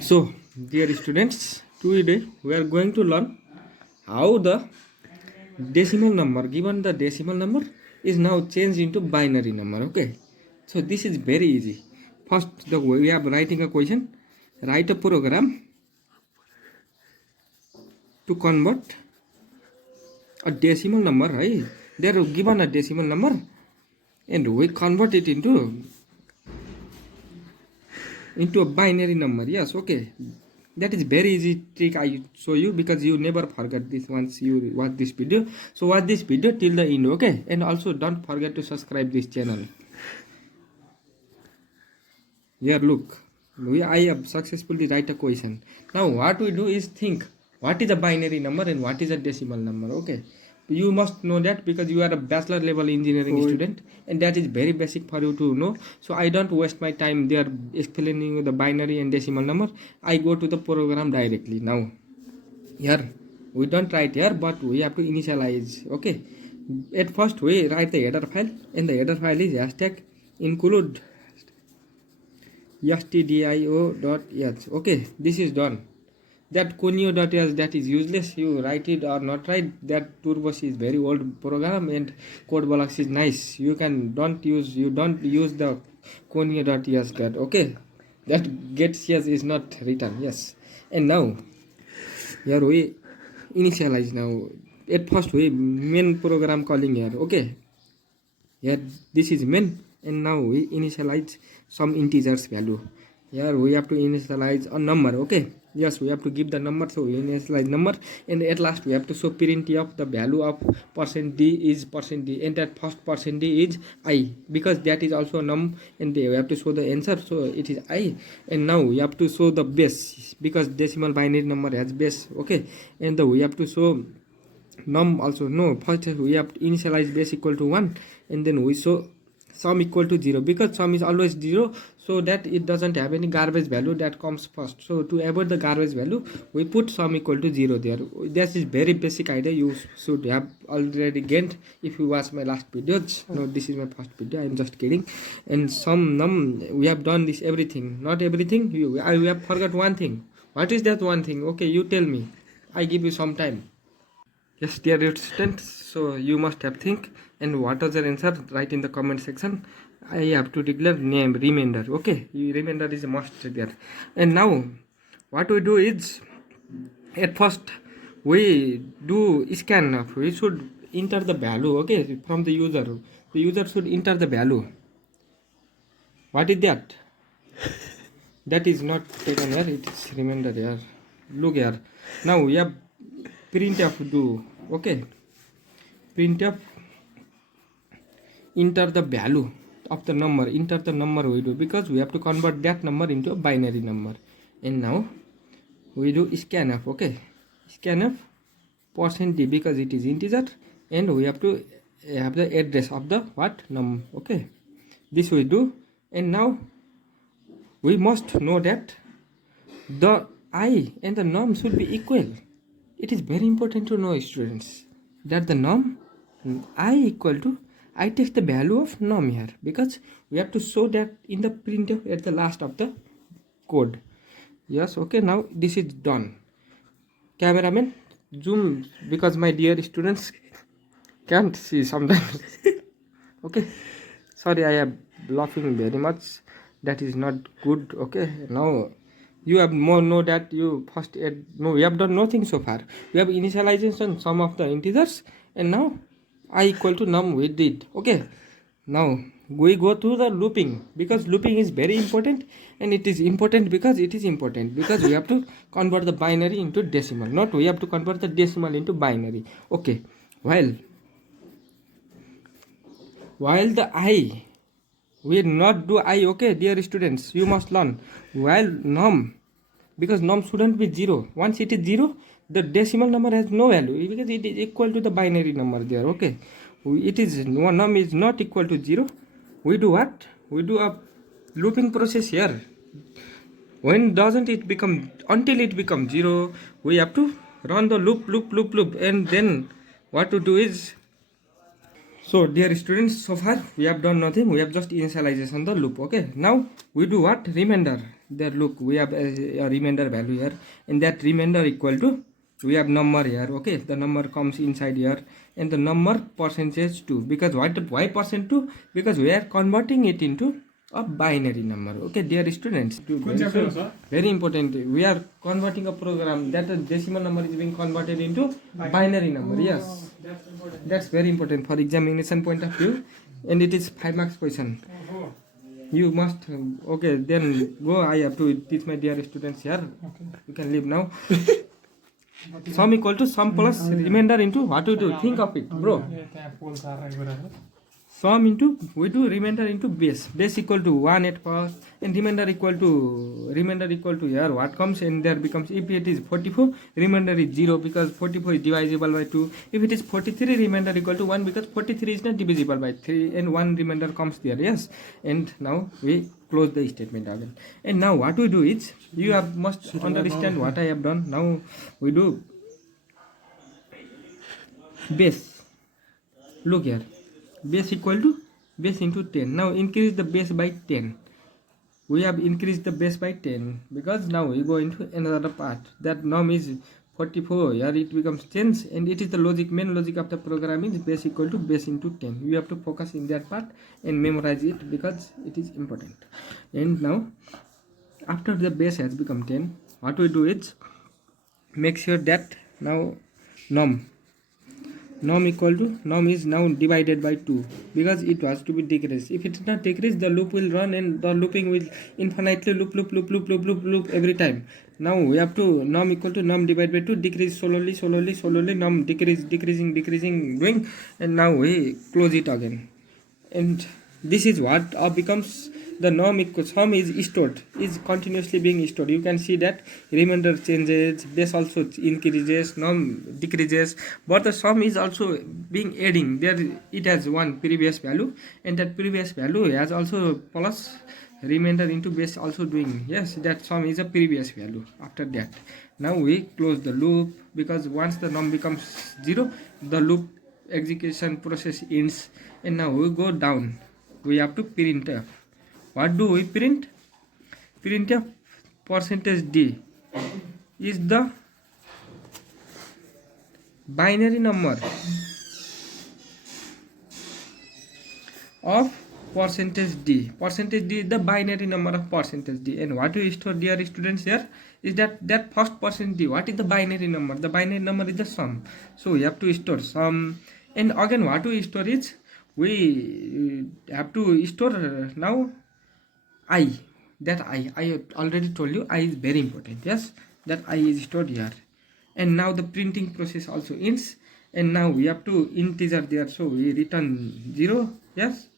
So, dear students, today we are going to learn how the decimal number, given the decimal number, is now changed into binary number. Okay, so this is very easy. First, the way we are writing a question, write a program to convert a decimal number. Right? They are given a decimal number, and we convert it into a binary number. Yes, okay, that is very easy trick I show you, because you never forget this once you watch this video. So watch this video till the end, okay? And also don't forget to subscribe this channel. Here look, I have successfully write a question. Now what we do is think what is a binary number and what is a decimal number. Okay, you must know that because you are a bachelor level engineering student, and that is very basic for you to know. So I don't waste my time there explaining the binary and decimal number. I go to the program directly. Now here we don't write here, but we have to initialize. Okay, at first we write the header file, and the header file is hashtag include stdio.h. okay, this is done. That conio.h, that is useless. You write it or not write, that turbos is very old program, and code blocks is nice. You don't use the conio.h get. Okay, that gets yes is not written. Yes, and now here we initialize. Now at first we main program calling here. Okay, here this is main, and now we initialize some integers value. Here we have to initialize a number. Okay, yes, we have to give the number, so we initialize number, and at last we have to show printf the value of %d is %d, and that first %d is I, because that is also num, and we have to show the answer, so it is I. And now we have to show the base, because decimal binary number has base. Okay, and we have to show num also. No, first we have to initialize base equal to 1, and then we show sum equal to 0, because sum is always 0, so that it doesn't have any garbage value that comes first. So to avoid the garbage value, we put sum equal to 0 there. That is very basic idea. You should have already gained if you watch my last videos. No, this is my first video, I'm just kidding. And some num, we have done this everything. Not everything, we have forgot one thing. What is that one thing? Okay, you tell me, I give you some time. Yes, dear students, so you must have think, and what was the answer, write in the comment section. I have to declare name remainder. Okay, remainder is a must there. And now what we do is, at first we do scan. We should enter the value, okay, from the user. The user should enter the value. What is that? That is not taken here, it is remainder here. Look here. Now we have printf do. Okay, printf enter the value of the number. Enter the number we do, because we have to convert that number into a binary number. And now we do scanf. Okay, scanf %d, because it is integer, and we have to have the address of the what num. Okay, this we do. And now we must know that the I and the num should be equal. It is very important to know, students, that the num I equal to, I take the value of num here, because we have to show that in the printf at the last of the code. Yes, okay, now this is done. Cameraman, zoom, because my dear students can't see sometimes. Okay, sorry, I am laughing very much. That is not good. Okay, now you have more know that you first add. No, we have done nothing so far. We have initialization some of the integers, and now I equal to num we did. Okay, now we go to the looping, because looping is very important, and it is important because it is important because we have to convert the binary into decimal. Not we have to convert the decimal into binary. Okay, while the I, we not do I. Okay, dear students, you must learn. While num, because num shouldn't be 0. Once it is 0, the decimal number has no value, because it is equal to the binary number there. Okay, it is num is not equal to 0. We do what? We do a looping process here. When doesn't it become, until it becomes 0, we have to run the loop, and then what to do is, so dear students, so far we have done nothing. We have just initialization the loop. Okay, now we do what? Remainder. there look we have a remainder value here, and that remainder equal to we have number here. Okay, the number comes inside here, and the number percentage 2, because why percent 2, because we are converting it into a binary number. Okay, dear students, very important, we are converting a program that a decimal number is being converted into binary number. Yes, that's very important for examination point of view, and it is 5 marks question. You must okay, then go. I have to teach my dear students here. You can leave now. Sum equal to sum plus remainder into what we do, think of it, bro. Sum into we do remainder into base equal to 1 at first, and remainder equal to here what comes, and there becomes, if it is 44, remainder is 0 because 44 is divisible by 2. If it is 43, remainder equal to 1 because 43 is not divisible by 3, and 1 remainder comes there. Yes, and now we close the statement again. And now what we do is, you have must understand what I have done. Now we do base. Look here, base equal to base into 10. Now increase the base by 10. We have increased the base by 10 because now we go into another part. That norm is 44, here it becomes 10, and it is the main logic of the program is base equal to base into 10. You have to focus in that part and memorize it because it is important. And now after the base has become 10, what we do is make sure that now norm is now divided by 2 because it was to be decreased. If it is not decreased, the loop will run and the looping will infinitely loop every time. Now we have to norm equal to norm divided by 2, decrease slowly, norm decreasing doing, and now we close it again. And this is what becomes the norm equal sum is stored, is continuously being stored. You can see that remainder changes, base also increases, norm decreases, but the sum is also being adding. There it has one previous value, and that previous value has also plus remainder into base also doing. Yes, that sum is a previous value. After that, now we close the loop because once the norm becomes 0, the loop execution process ends, and now we go down. We have to printf. What do we print? Printf %d is the binary number of %d. %d is the binary number of %d. And what we store, dear students, here is that first %d. What is the binary number? The binary number is the sum. So we have to store sum. And again, what we store is, we have to store now I. That I already told you, I is very important. Yes, that I is stored here. And now the printing process also ends, and now we have to integer there, so we return 0. Yes,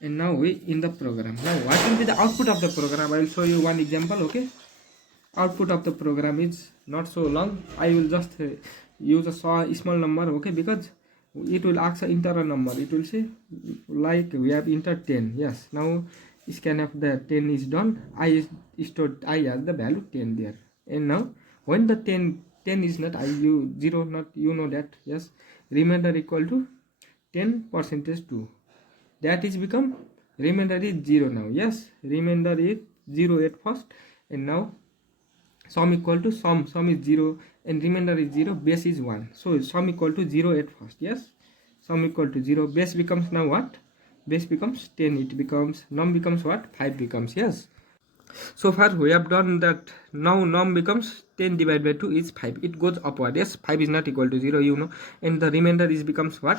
and now we in the program. Now what will be the output of the program? I will show you one example. Okay, output of the program is not so long. I will just use a small number. Okay, because it will ask an enter a number. It will say like we have entered 10. Yes, now scanf the 10 is done. I stored I as the value 10 there, and now when the 10 is not I, 0 not, you know that. Yes, remainder equal to 10 %2. That is become remainder is 0 now. Yes, remainder is 0 at first, and now sum equal to sum is 0 and remainder is 0, base is 1. So sum equal to 0 at first. Yes, sum equal to 0, base becomes now what? Base becomes 10. It becomes num becomes what? 5 becomes. Yes, so far we have done that. Now num becomes 10 divided by 2 is 5. It goes upward. Yes, 5 is not equal to 0, you know, and the remainder is becomes what?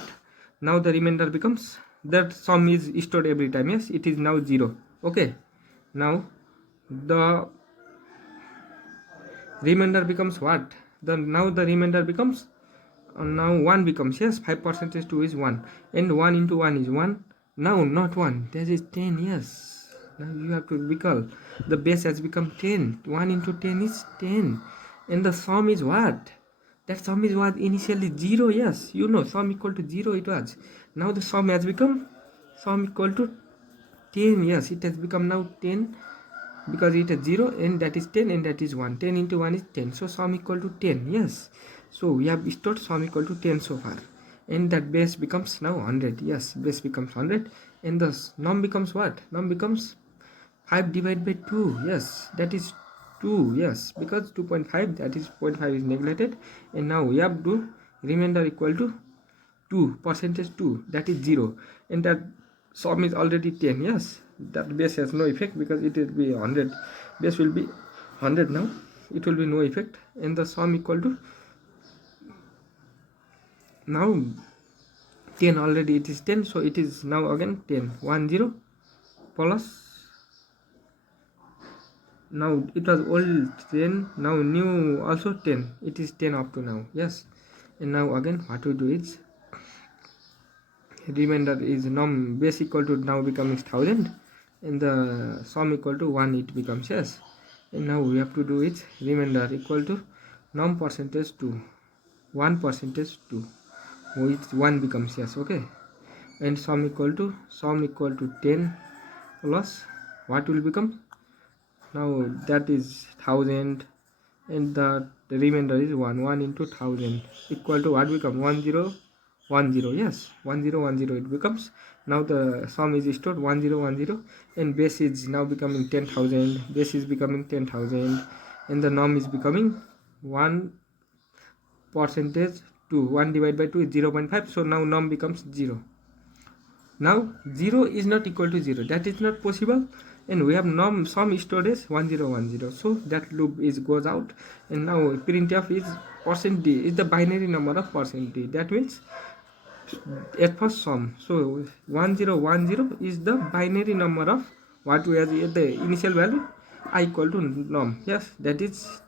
Now the remainder becomes that sum is stored every time. Yes, it is now 0. Okay, now the remainder becomes what? Now the remainder becomes now 1 becomes. Yes, 5 %2 is 1, and 1 into 1 is 1. Now not 1, that is 10. Yes, now you have to recall the base has become 10. 1 into 10 is 10, and the sum is what? That sum is what? Initially 0. Yes, you know, sum equal to 0 it was. Now the sum has become sum equal to 10. Yes, it has become now 10 because it is 0 and that is 10 and that is 1. 10 into 1 is 10, so sum equal to 10. Yes, so we have stored sum equal to 10 so far, and that base becomes now 100. Yes, base becomes 100, and the num becomes what? Num becomes 5 divided by 2, yes, that is 2, yes, because 2.5, that is 0.5 is neglected, and now we have to remainder equal to 2, percentage 2, that is 0, and that sum is already 10, yes, that base has no effect because it will be 100, base will be 100 now, it will be no effect, and the sum equal to, now 10 already, it is 10, so it is now again 10, 1 0 plus, now it was old 10, now new also 10, it is 10 up to now, yes, and now again what we do is remainder is num base equal to now becomes 1000, and the sum equal to 1 it becomes, yes, and now we have to do is remainder equal to num percentage 2, 1 percentage 2, which 1 becomes, yes, okay, and sum equal to 10 plus what will become, now that is 1000, and the remainder is 1 into 1000 equal to what become 1010, yes, 1010 it becomes, now the sum is stored 1010, and base is now becoming 10,000, base is becoming 10,000, and the num is becoming 1 percentage 2, 1 divided by 2 is 0.5, so now num becomes 0. Now 0 is not equal to 0, that is not possible, and we have num sum stored as 1010, so that loop is goes out, and now printf is percent %d is the binary number of percent %d, that means at first sum, so 1010 is the binary number of what we have at the initial value I equal to num, yes, that is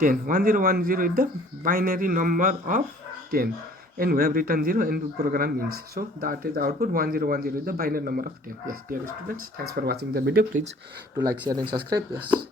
10, 1010 is the binary number of 10, and we have written 0 and the program ends, so that is the output. 1010 is the binary number of 10. Yes, dear students, thanks for watching the video. Please do like, share and subscribe. Yes.